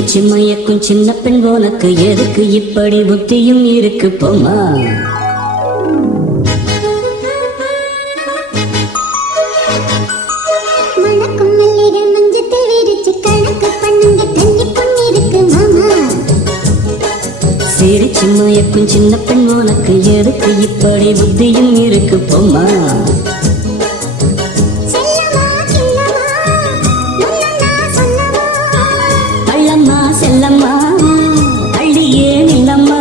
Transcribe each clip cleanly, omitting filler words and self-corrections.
சிரிச்சு மயக்கும் சின்ன பெண் உனக்கு எதுக்கு இப்படி புத்தியும் இருக்கு போமா. சிரிச்சு மயக்கும் சின்ன பெண் உனக்கு எதுக்கு இப்படி புத்தியும் இருக்கு போமா. செல்லம்மா அள்ளியே நில்லம்மா.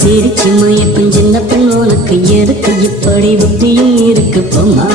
சிரிச்சு மயக்கும் சின்ன பெண் உனக்கு எதுக்கு இப்படி புத்தியும் இருக்கு போமா.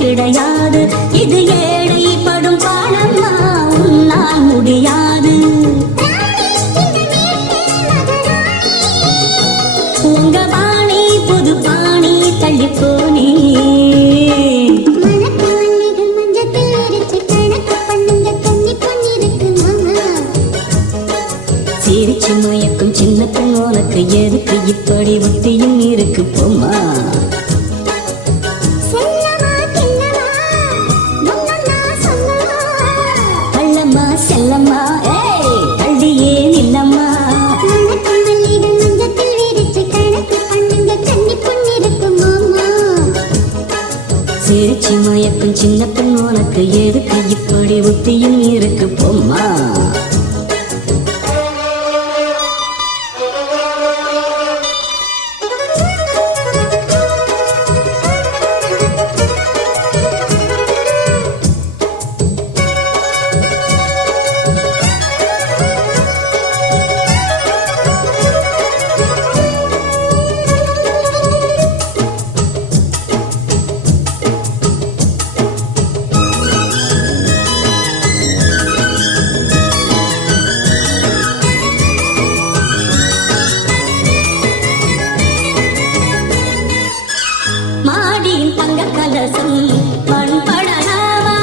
கிடையாது இது ஏழை படும் பாடம்மா உன்னால் முடியாது. உங்க பாணி புது பாணி தள்ளி போனே. சிரிச்சு மயக்கும் சின்ன பெண் உனக்கு எதுக்கு இப்படி புத்தியும் இருக்கு போமா. செல்லம்மா அள்ளியே நில்லம்மா. சிரிச்சு மயக்கும் சின்ன பெண் உனக்கு எதுக்கு இப்படி புத்தியும் இருக்கு போமா. மாடியின் தங்க கலசம் பண்படலாமா.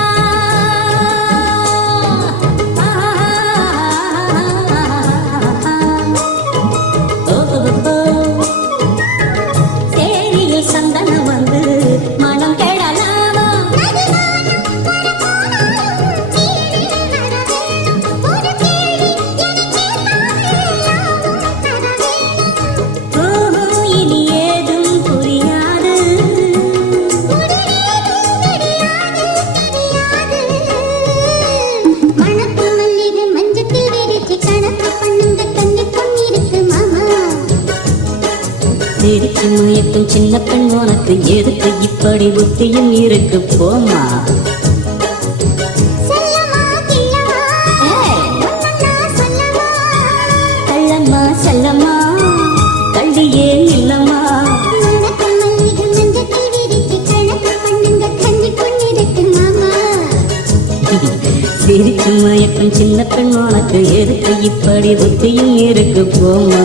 சேரியில் சந்தனம் வந்து மனம் கெடலாமா. இனி ஏதும் புரியாது. சிரிச்சு மயக்கும் சின்ன பெண் உனக்கு எதுக்கு இப்படி புத்தியும் இருக்கு போமா. கள்ளம்மா செல்லம்மா கள்ளியே நில்லம்மா. சிரிச்சு மயக்கும் சின்ன பெண் உனக்கு எதுக்கு இப்படி புத்தியும் இருக்கு போமா.